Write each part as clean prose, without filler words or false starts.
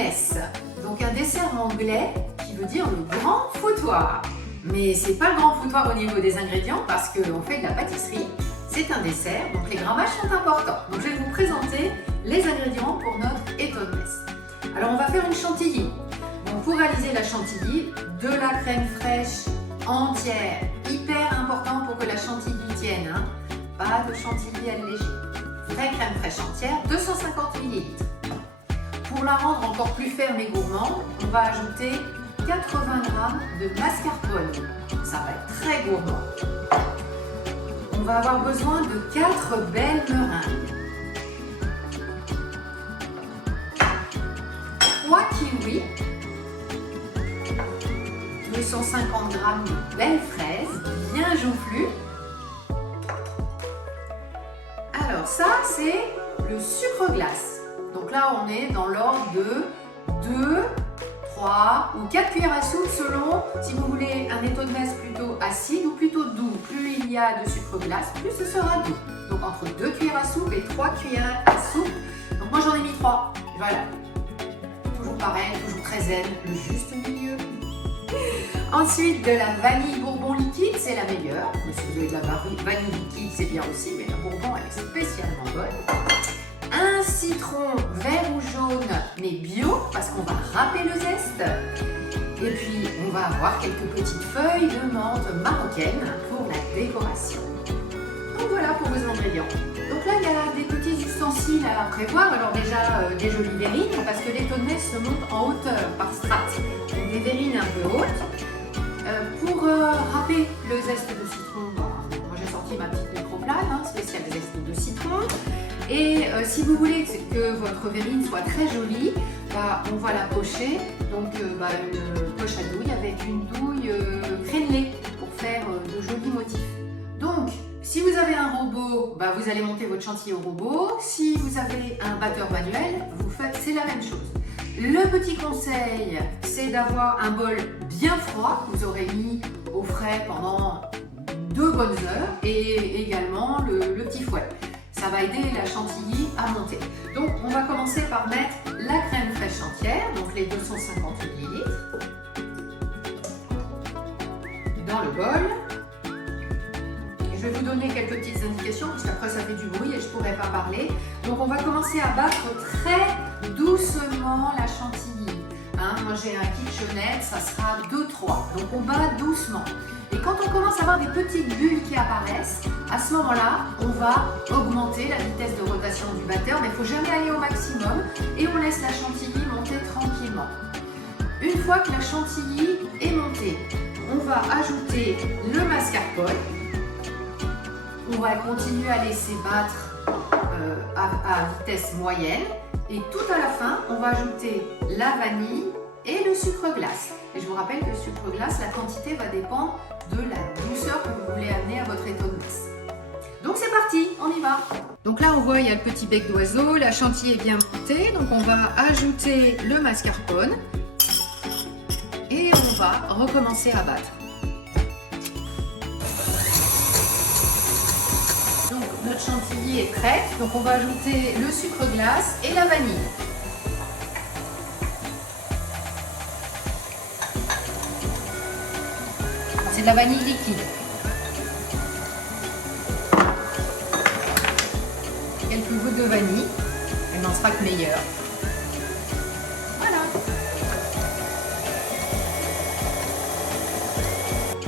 mess, donc un dessert anglais qui veut dire le grand foutoir. Mais c'est pas le grand foutoir au niveau des ingrédients parce qu'on fait de la pâtisserie, c'est un dessert, donc les grammages sont importants. Donc je vais vous présenter les ingrédients pour notre Eton Mess. Alors on va faire une chantilly. Donc pour réaliser la chantilly, de la crème fraîche entière, hyper important pour que la chantilly tienne, hein. Pas de chantilly allégée. Vraie crème fraîche entière, 250 ml. Pour la rendre encore plus ferme et gourmande, on va ajouter 80 g de mascarpone. Ça va être très gourmand. On va avoir besoin de 4 belles meringues. 3 kiwis. 250 g de belles fraises, bien joufflues. Alors ça, c'est le sucre glace. Donc là, on est dans l'ordre de 2, 3 ou 4 cuillères à soupe selon si vous voulez un Eton Mess plutôt acide ou plutôt doux. Plus il y a de sucre glace, plus ce sera doux. Donc entre 2 cuillères à soupe et 3 cuillères à soupe. Donc moi j'en ai mis 3. Voilà. Toujours pareil, toujours très zen, le juste milieu. Ensuite, de la vanille bourbon liquide, c'est la meilleure. Mais si vous avez de la vanille liquide, c'est bien aussi, mais la bourbon, elle est spécialement bonne. Un citron vert ou jaune, mais bio, parce qu'on va râper le zeste. Et puis, on va avoir quelques petites feuilles de menthe marocaine pour la décoration. Donc voilà pour vos ingrédients. Donc là, il y a des petits ustensiles à prévoir. Alors déjà, des jolies verrines, parce que l'Eton Mess se monte en hauteur par strates. Donc des verrines un peu hautes. Pour râper le zeste de citron, moi j'ai sorti ma petite microplane, spéciale zeste de citron. Et si vous voulez que votre verrine soit très jolie, on va la pocher. Donc une poche à douille avec une douille crénelée pour faire de jolis motifs. Donc si vous avez un robot, vous allez monter votre chantilly au robot. Si vous avez un batteur manuel, c'est la même chose. Le petit conseil, c'est d'avoir un bol bien froid que vous aurez mis au frais pendant 2 bonnes heures et également le petit fouet. Ça va aider la chantilly à monter. Donc on va commencer par mettre la crème fraîche entière, donc les 250 ml, dans le bol. Et je vais vous donner quelques petites indications parce qu'après ça fait du bruit et je ne pourrai pas parler. Donc on va commencer à battre très doucement la chantilly. Moi j'ai un kitchenette, ça sera 2-3. Donc on bat doucement. Et quand on commence à avoir des petites bulles qui apparaissent, à ce moment-là, on va augmenter la vitesse de rotation du batteur, mais il ne faut jamais aller au maximum. Et on laisse la chantilly monter tranquillement. Une fois que la chantilly est montée, on va ajouter le mascarpone. On va continuer à laisser battre à vitesse moyenne. Et tout à la fin, on va ajouter la vanille et le sucre glace. Et je vous rappelle que le sucre glace, la quantité va dépendre de la douceur que vous voulez amener à votre Eton Mess. Donc c'est parti, on y va. Donc là, on voit, il y a le petit bec d'oiseau, la chantilly est bien montée. Donc on va ajouter le mascarpone et on va recommencer à battre. Notre chantilly est prête, donc on va ajouter le sucre glace et la vanille. C'est de la vanille liquide. Quelques gouttes de vanille, elle n'en sera que meilleure. Voilà.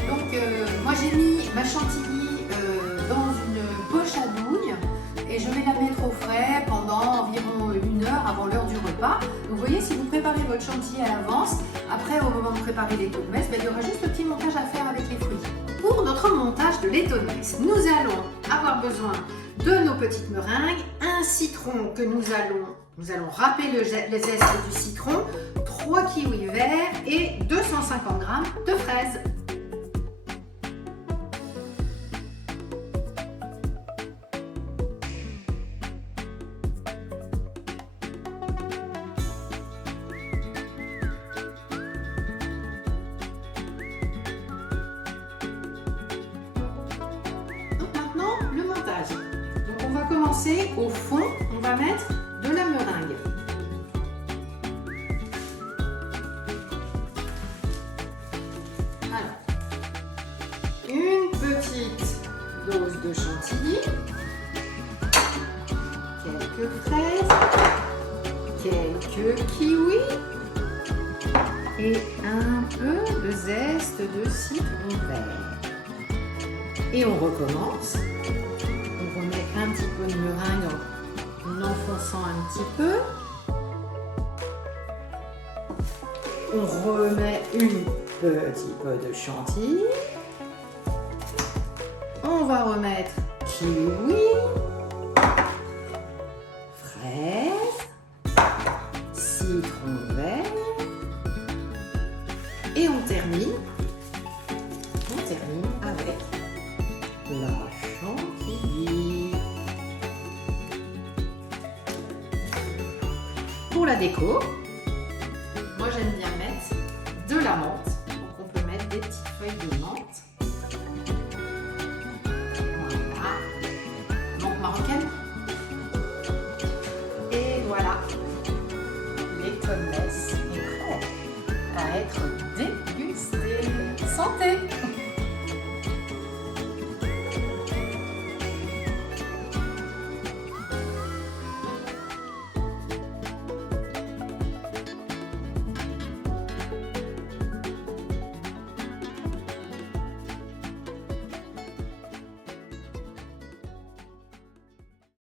Donc moi j'ai mis ma chantilly dans une poche à douille et je vais la mettre au frais pendant environ 1 heure avant l'heure du repas. Donc vous voyez, si vous préparez votre chantilly à l'avance, après au moment de préparer l'Eton Mess, il y aura juste le petit montage à faire avec les fruits. Pour notre montage de l'Eton Mess, nous allons avoir besoin de nos petites meringues, un citron que nous allons râper le zeste du citron, 3 kiwis verts et 250 g de fraises. Donc on va commencer au fond, on va mettre de la meringue. quelques fraises, quelques kiwis et un peu de zeste de citron vert. Et on recommence. On remet un petit peu de meringue en enfonçant un petit peu. On remet un petit peu de chantilly. On va remettre kiwi, fraises, citron vert. Et on termine avec la chantilly. Pour la déco, moi j'aime bien mettre de la menthe. Donc on peut mettre des petites feuilles de menthe. Voilà. Menthe marocaine. Et voilà. L'étonne-messe est prête à être dégustée. Santé!